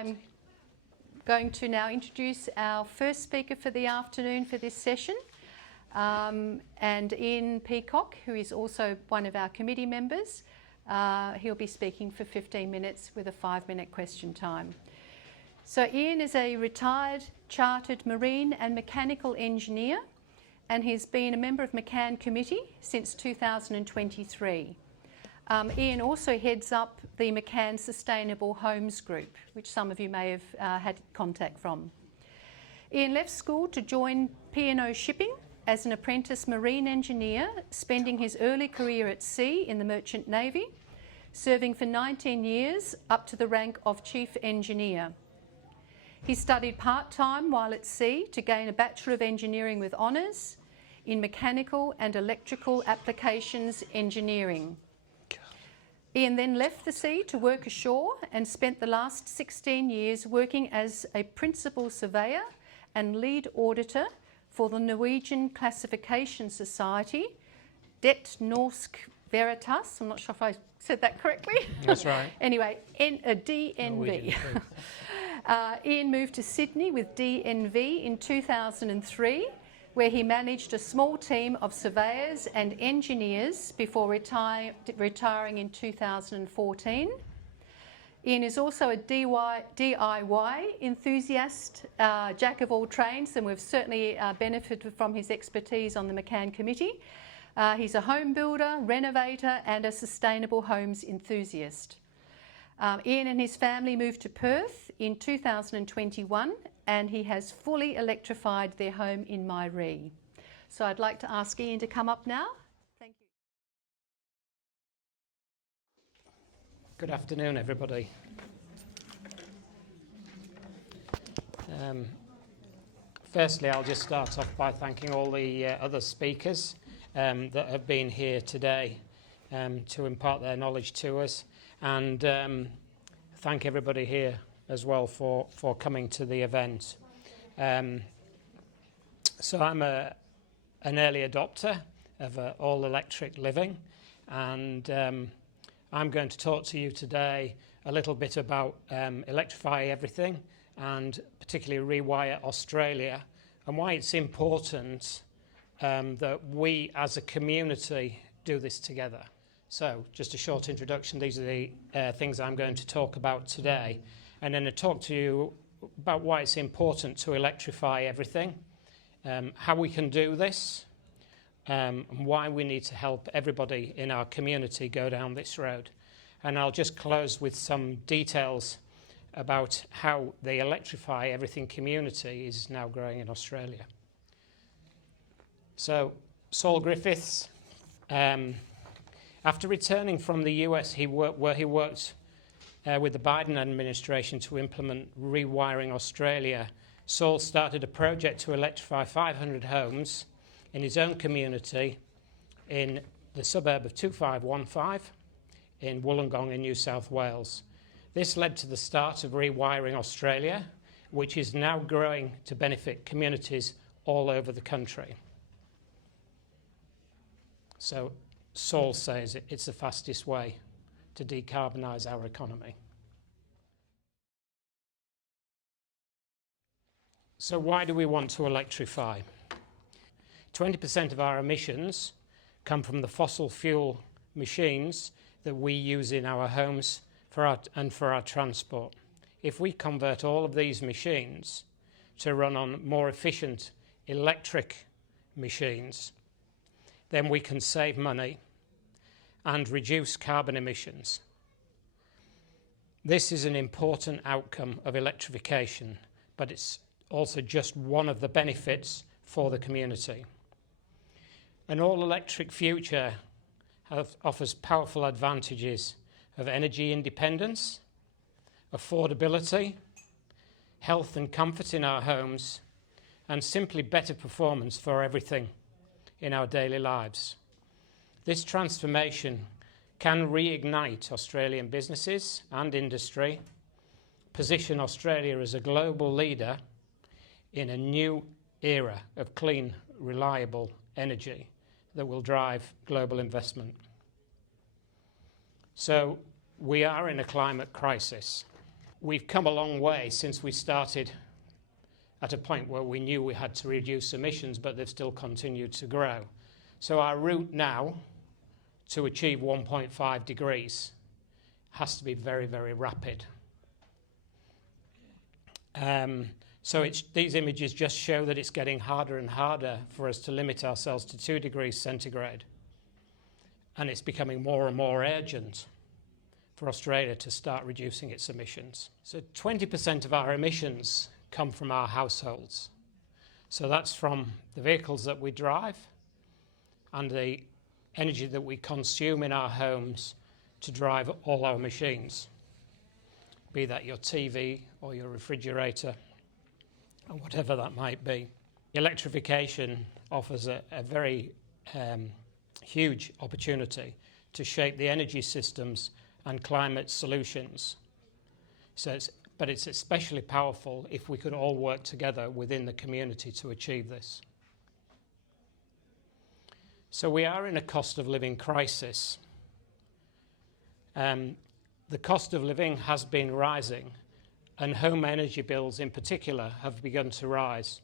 I'm going to now introduce our first speaker for the afternoon for this session, and Ian Peacock, who is also one of our committee members. He'll be speaking for 15 minutes with a 5-minute question time. So Ian is a retired chartered marine and mechanical engineer, and he's been a member of McCann Committee since 2023. Ian also heads up the McCann Sustainable Homes Group, which some of you may have had contact from. Ian left school to join P&O Shipping as an apprentice marine engineer, spending his early career at sea in the Merchant Navy, serving for 19 years up to the rank of Chief Engineer. He studied part-time while at sea to gain a Bachelor of Engineering with honours in Mechanical and Electrical Applications Engineering. Ian then left the sea to work ashore and spent the last 16 years working as a principal surveyor and lead auditor for the Norwegian Classification Society, Det Norsk Veritas. I'm not sure if I said that correctly. That's right. Anyway, DNV. Ian moved to Sydney with DNV in 2003, where he managed a small team of surveyors and engineers before retiring in 2014. Ian is also a DIY enthusiast, jack of all trades, and we've certainly benefited from his expertise on the McCann Committee. He's a home builder, renovator, and a sustainable homes enthusiast. Ian and his family moved to Perth in 2021, and he has fully electrified their home in Myree. So I'd like to ask Ian to come up now. Thank you. Good afternoon, everybody. Firstly, I'll just start off by thanking all the other speakers that have been here today to impart their knowledge to us, and thank everybody here as well for coming to the event. So I'm an early adopter of all-electric living, and I'm going to talk to you today a little bit about Electrify Everything, and particularly Rewire Australia, and why it's important that we as a community do this together. So just a short introduction. These are the things I'm going to talk about today. And then to talk to you about why it's important to electrify everything, how we can do this, and why we need to help everybody in our community go down this road. And I'll just close with some details about how the Electrify Everything community is now growing in Australia. So Saul Griffiths, after returning from the US, he worked with the Biden administration to implement Rewiring Australia. Saul started a project to electrify 500 homes in his own community in the suburb of 2515 in Wollongong in New South Wales. This led to the start of Rewiring Australia, which is now growing to benefit communities all over the country. So Saul says it's the fastest way to decarbonise our economy. So why do we want to electrify? 20% of our emissions come from the fossil fuel machines that we use in our homes for our transport. If we convert all of these machines to run on more efficient electric machines, then we can save money and reduce carbon emissions. This is an important outcome of electrification, but it's also just one of the benefits for the community. An all-electric future offers powerful advantages of energy independence, affordability, health and comfort in our homes, and simply better performance for everything in our daily lives. This transformation can reignite Australian businesses and industry, position Australia as a global leader in a new era of clean, reliable energy that will drive global investment. So we are in a climate crisis. we've come a long way since we started at a point where we knew we had to reduce emissions, but they've still continued to grow. So our route now to achieve 1.5 degrees has to be very, very rapid. So these images just show that it's getting harder and harder for us to limit ourselves to 2 degrees centigrade. And it's becoming more and more urgent for Australia to start reducing its emissions. So 20% of our emissions come from our households. So that's from the vehicles that we drive and the energy that we consume in our homes to drive all our machines, be that your TV or your refrigerator or whatever that might be. Electrification offers a very huge opportunity to shape the energy systems and climate solutions. But it's especially powerful if we could all work together within the community to achieve this. So we are in a cost of living crisis. The cost of living has been rising, and home energy bills in particular have begun to rise.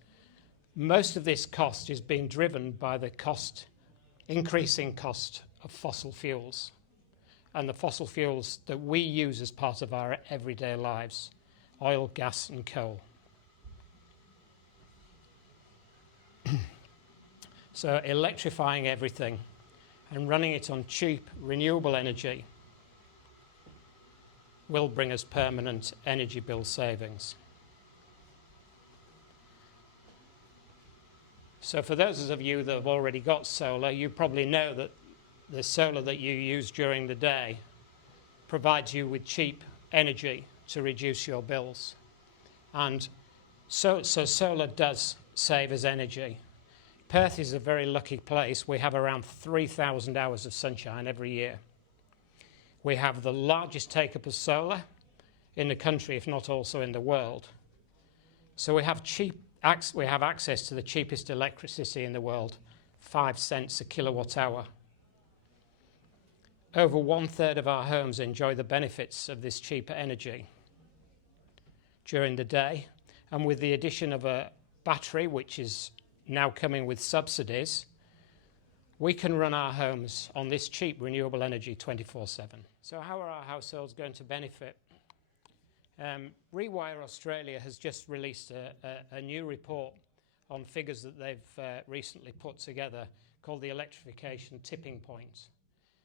Most of this cost is being driven by the increasing cost of fossil fuels and the fossil fuels that we use as part of our everyday lives: oil, gas and coal. So electrifying everything and running it on cheap, renewable energy will bring us permanent energy bill savings. So for those of you that have already got solar, you probably know that the solar that you use during the day provides you with cheap energy to reduce your bills. And so solar does save us energy. Perth is a very lucky place. We have around 3,000 hours of sunshine every year. We have the largest take-up of solar in the country, if not also in the world. So we have access to the cheapest electricity in the world, 5 cents a kilowatt hour. Over 1/3 of our homes enjoy the benefits of this cheaper energy during the day. And with the addition of a battery, which is now coming with subsidies, we can run our homes on this cheap renewable energy 24/7. So how are our households going to benefit? Rewire Australia has just released a new report on figures that they've recently put together called the Electrification Tipping Point.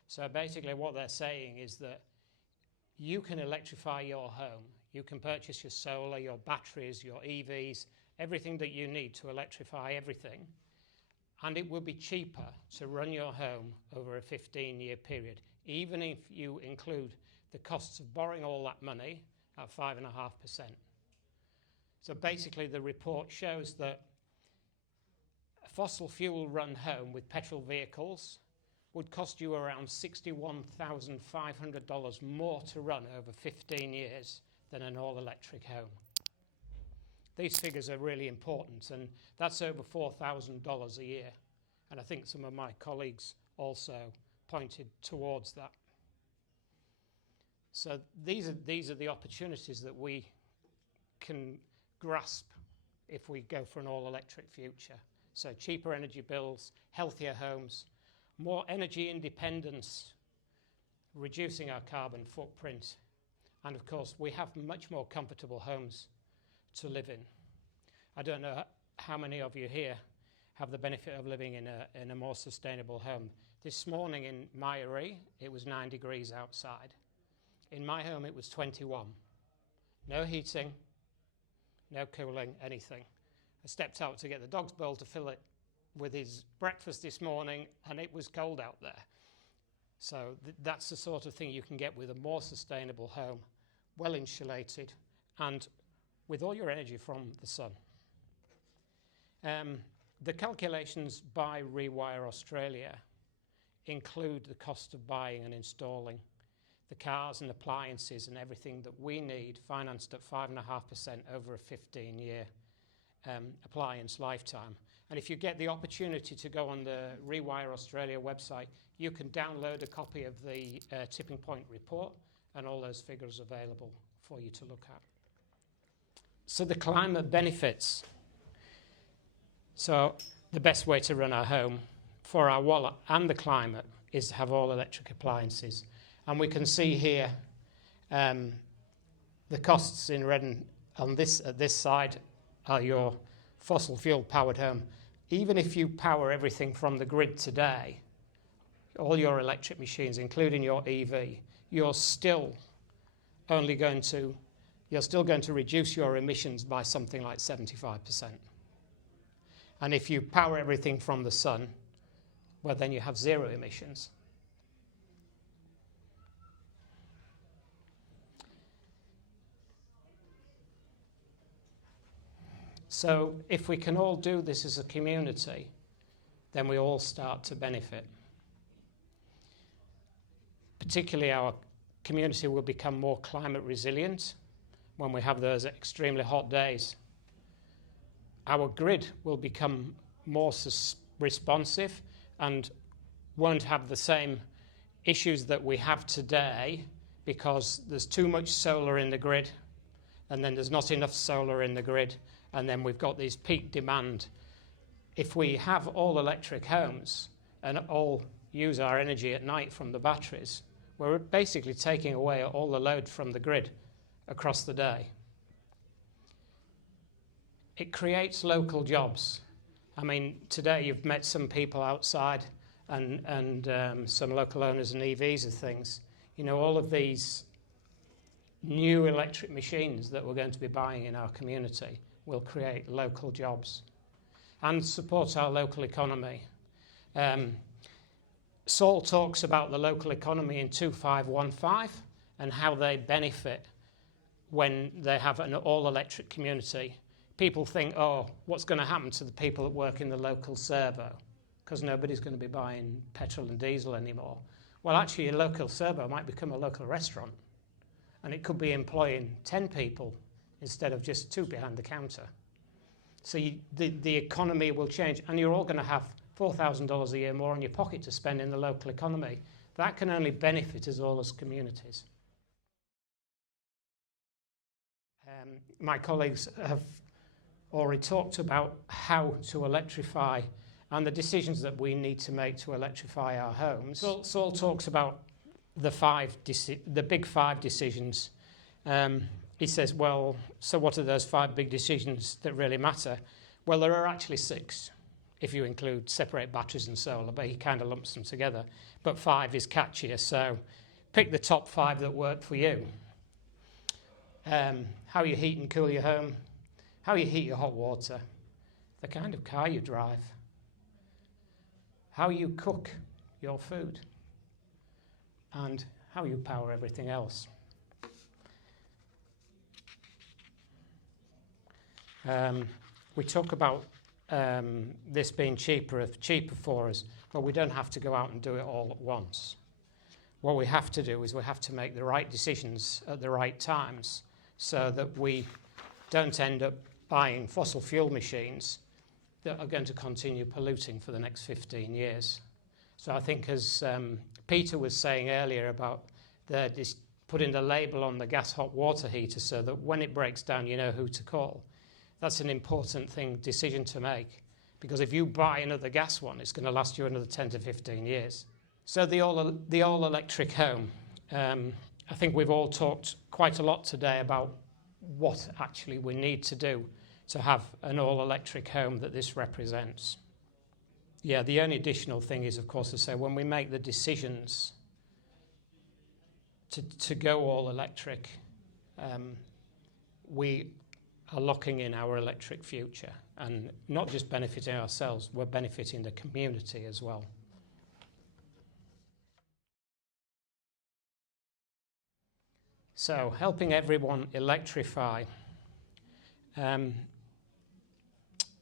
So basically what they're saying is that you can electrify your home. You can purchase your solar, your batteries, your EVs, everything that you need to electrify everything. And it will be cheaper to run your home over a 15-year period, even if you include the costs of borrowing all that money at 5.5%. So basically the report shows that a fossil fuel run home with petrol vehicles would cost you around $61,500 more to run over 15 years than an all-electric home. These figures are really important, and that's over $4,000 a year. And I think some of my colleagues also pointed towards that. So these are the opportunities that we can grasp if we go for an all-electric future. So cheaper energy bills, healthier homes, more energy independence, reducing our carbon footprint, and of course we have much more comfortable homes to live in. I don't know how many of you here have the benefit of living in a more sustainable home. This morning in Myrie, it was 9 degrees outside. In my home, it was 21. No heating, no cooling, anything. I stepped out to get the dog's bowl to fill it with his breakfast this morning, and it was cold out there. So that's the sort of thing you can get with a more sustainable home, well insulated, and with all your energy from the sun. The calculations by Rewire Australia include the cost of buying and installing the cars and appliances and everything that we need, financed at 5.5% over a 15-year appliance lifetime. And if you get the opportunity to go on the Rewire Australia website, you can download a copy of the Tipping Point report, and all those figures available for you to look at. So the climate benefits. So the best way to run our home for our wallet and the climate is to have all electric appliances. And we can see here the costs in red, and on this at this side are your fossil fuel powered home. Even if you power everything from the grid today, all your electric machines, including your EV, you're still going to reduce your emissions by something like 75%. And if you power everything from the sun, well, then you have zero emissions. So if we can all do this as a community, then we all start to benefit. Particularly our community will become more climate resilient when we have those extremely hot days. Our grid will become more responsive and won't have the same issues that we have today because there's too much solar in the grid, and then there's not enough solar in the grid, and then we've got these peak demand. If we have all electric homes and all use our energy at night from the batteries, we're basically taking away all the load from the grid across the day. It creates local jobs. I mean, today you've met some people outside and some local owners and EVs of things. You know, all of these new electric machines that we're going to be buying in our community will create local jobs and support our local economy. Saul talks about the local economy in 2515 and how they benefit when they have an all-electric community. People think, oh, what's going to happen to the people that work in the local servo? Because nobody's going to be buying petrol and diesel anymore. Well, actually, a local servo might become a local restaurant, and it could be employing 10 people instead of just 2 behind the counter. So the economy will change, and you're all going to have $4,000 a year more in your pocket to spend in the local economy. That can only benefit us all as communities. My colleagues have already talked about how to electrify and the decisions that we need to make to electrify our homes. Saul talks about the big 5 decisions. He says, well, so what are those 5 big decisions that really matter? Well, there are actually 6, if you include separate batteries and solar, but he kind of lumps them together. But 5 is catchier, so pick the top 5 that work for you. How you heat and cool your home, how you heat your hot water, the kind of car you drive, how you cook your food, and how you power everything else. We talk about this being cheaper for us, but we don't have to go out and do it all at once. What we have to do is we have to make the right decisions at the right times so that we don't end up buying fossil fuel machines that are going to continue polluting for the next 15 years. So I think, as Peter was saying earlier about putting the label on the gas hot water heater so that when it breaks down you know who to call, that's an important decision to make, because if you buy another gas one, it's going to last you another 10 to 15 years. So the all-electric home. I think we've all talked quite a lot today about what actually we need to do to have an all-electric home that this represents. Yeah, the only additional thing is, of course, to say when we make the decisions to go all-electric, we are locking in our electric future, and not just benefiting ourselves, we're benefiting the community as well. So, helping everyone electrify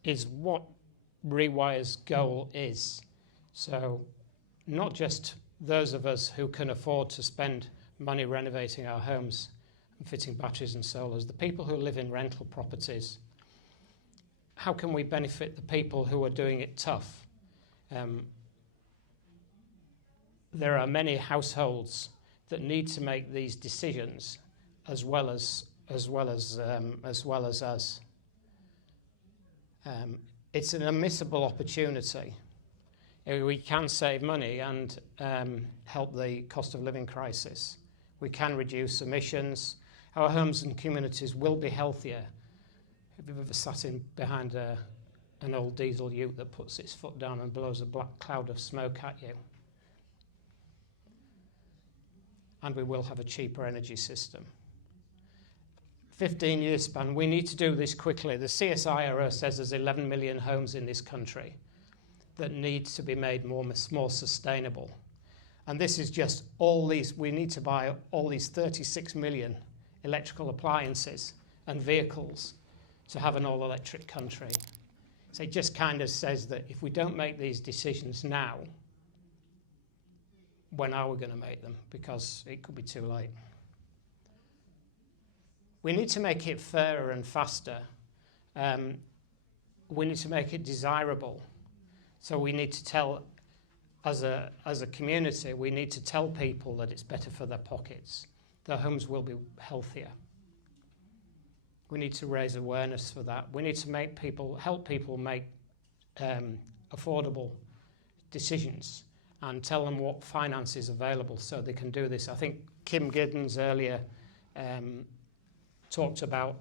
is what Rewire's goal is. So, not just those of us who can afford to spend money renovating our homes and fitting batteries and solars, the people who live in rental properties. How can we benefit the people who are doing it tough? There are many households that need to make these decisions as well as us. It's an unmissable opportunity. We can save money and help the cost of living crisis. We can reduce emissions. Our homes and communities will be healthier. Have you ever sat in behind an old diesel ute that puts its foot down and blows a black cloud of smoke at you? And we will have a cheaper energy system. 15-year span, we need to do this quickly. The CSIRO says there's 11 million homes in this country that need to be made more sustainable. And this is just all these, we need to buy all these 36 million electrical appliances and vehicles to have an all-electric country. So it just kind of says that if we don't make these decisions now, when are we going to make them? Because it could be too late. We need to make it fairer and faster. We need to make it desirable. So we need to tell, as a community, we need to tell people that it's better for their pockets. Their homes will be healthier. We need to raise awareness for that. We need to help people make affordable decisions and tell them what finance is available so they can do this. I think Kim Giddens earlier talked about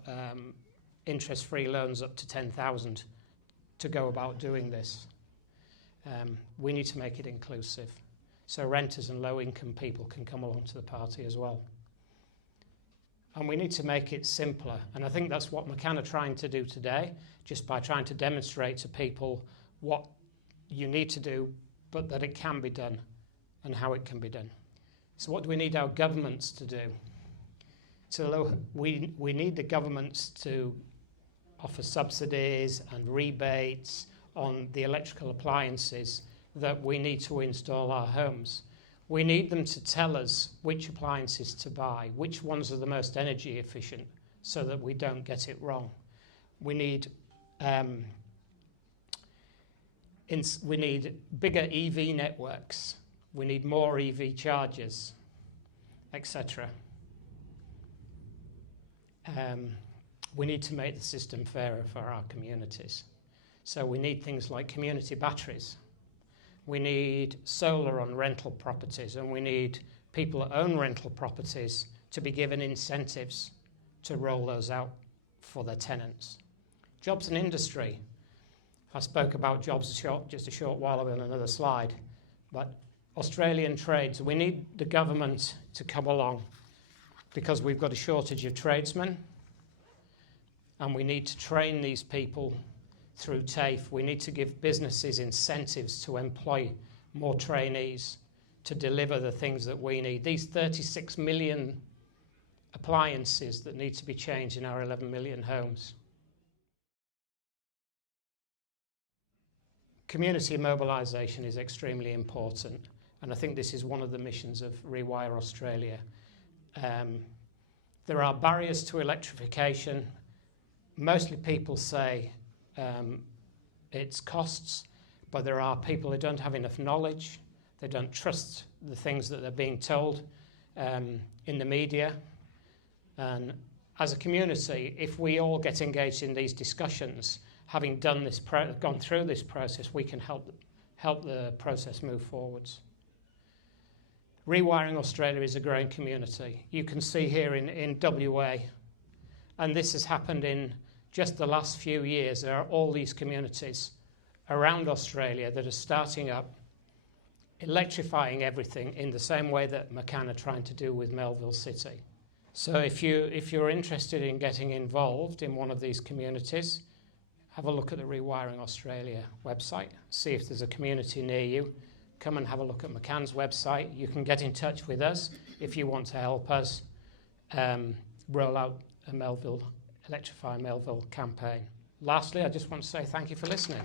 interest-free loans up to 10,000 to go about doing this. We need to make it inclusive so renters and low-income people can come along to the party as well. And we need to make it simpler. And I think that's what McCann are trying to do today, just by trying to demonstrate to people what you need to do, but that it can be done and how it can be done. So what do we need our governments to do? So we need the governments to offer subsidies and rebates on the electrical appliances that we need to install our homes. We need them to tell us which appliances to buy, which ones are the most energy efficient, so that we don't get it wrong. We need bigger EV networks. We need more EV chargers, etc. We need to make the system fairer for our communities. So we need things like community batteries. We need solar on rental properties, and we need people that own rental properties to be given incentives to roll those out for their tenants. Jobs and industry. I spoke about jobs just a short while ago on another slide, but Australian trades, we need the government to come along because we've got a shortage of tradesmen, and we need to train these people through TAFE. We need to give businesses incentives to employ more trainees to deliver the things that we need. These 36 million appliances that need to be changed in our 11 million homes. Community mobilisation is extremely important, and I think this is one of the missions of Rewire Australia. There are barriers to electrification. Mostly people say it's costs, but there are people who don't have enough knowledge. They don't trust the things that they're being told in the media. And as a community, if we all get engaged in these discussions, having done this gone through this process, we can help the process move forwards. Rewiring Australia is a growing community. You can see here in WA, and this has happened in just the last few years. There are all these communities around Australia that are starting up, electrifying everything in the same way that McCann are trying to do with Melville City. So if you're interested in getting involved in one of these communities, have a look at the Rewiring Australia website, see if there's a community near you. Come and have a look at McCann's website. You can get in touch with us if you want to help us roll out a Electrify Melville campaign. Lastly, I just want to say thank you for listening.